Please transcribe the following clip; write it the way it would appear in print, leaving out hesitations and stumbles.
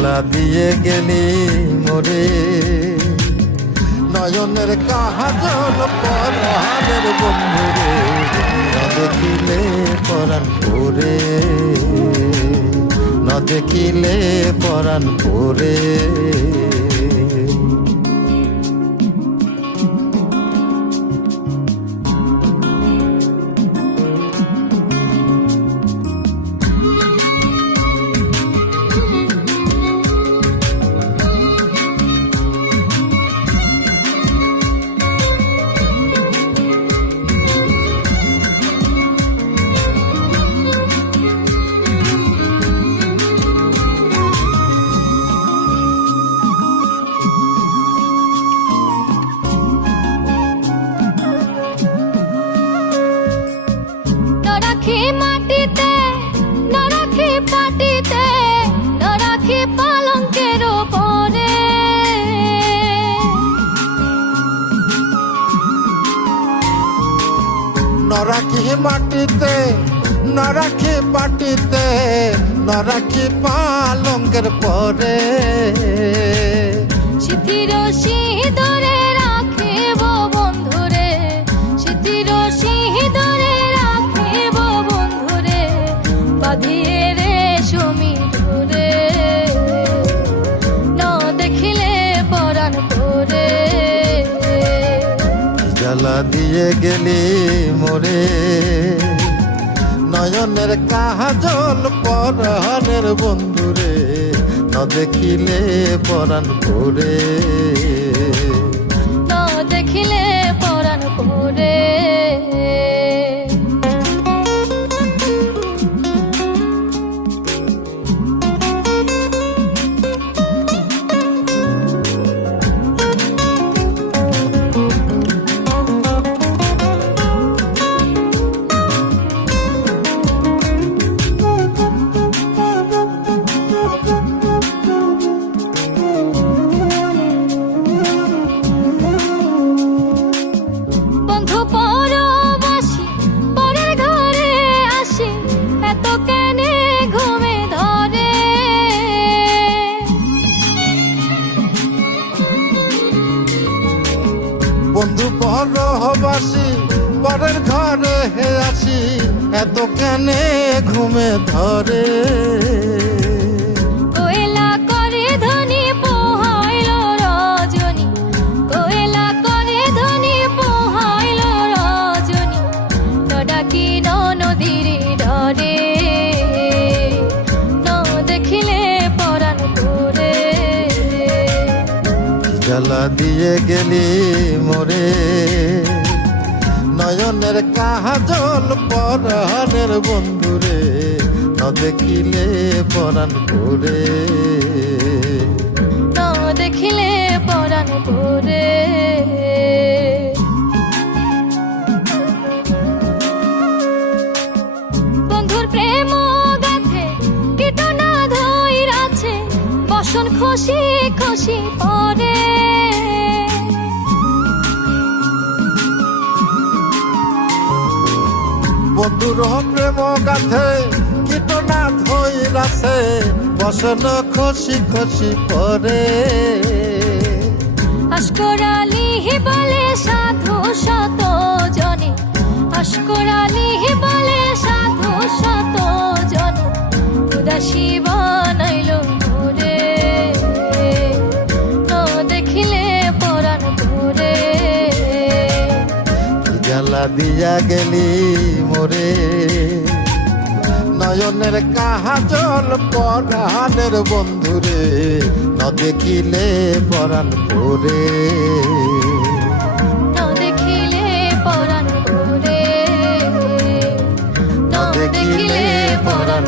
জ্বালা দিয়ে গেলি মোরে, নয়নের কাজল পরাণের বন্ধুরে, না দেখিলে পরাণ পরে, না দেখিলে পরাণ পরে। মাটিতে না রাখি পাটিতে, না রাখি পালঙ্কের উপরে, না রাখি মাটিতে, না রাখি পাটিতে, না রাখি পালঙ্কের পরে। স্মৃতির সিঁদুরে রাখিব বন্ধুরে, স্মৃতির সিঁদুরে রাখিব বন্ধুরে, বাঁধিয়ে রেশমি ডোরে, না দেখিলে পরাণ পরে। জ্বালা দিয়ে গেলি মোরে, নয়নের কাজল পরাণের বন্ধুরে, না দেখিলে পরাণ পরে, না দেখিলে পরাণ পরে। বন্ধু পরবাসী পরের ঘরে হে আসি, এত কেনে ঘুমে ধরে। কোয়েলা করে ধনী পোহাইল রজনী, কোয়েলা করে ধনী পোহাইল রজনী, ডাকি নদীর ডরে, না দেখিলে পরাণ পরে। জ্বালা দিয়ে গেলি মোরে, নয়নের কাজল পরাণের বন্ধুরে, না দেখিলে পরাণ পরে, না দেখিলে পরাণ পরে। বন্ধুর প্রেম গাথে কীটনা ধইরাছে, বসন খুশি খুশি পরে। বন্ধুর প্রেম গাথে কীটনা ধইরাছে, বসন খুশি খুশি পরে। আশকরালি বলে সাধু শত জনে, আশকরালি বলে সাধু শত জনে, উদাসী বানাইল মোরে, না দেখিলে পরাণ পরে। জ্বালা দিয়া গেলি মোরে, নয়নের কাজল পরাণের বন্ধুরে, না দেখিলে পরাণ পরে, না দেখিলে পরাণ পরে, না দেখিলে পরাণ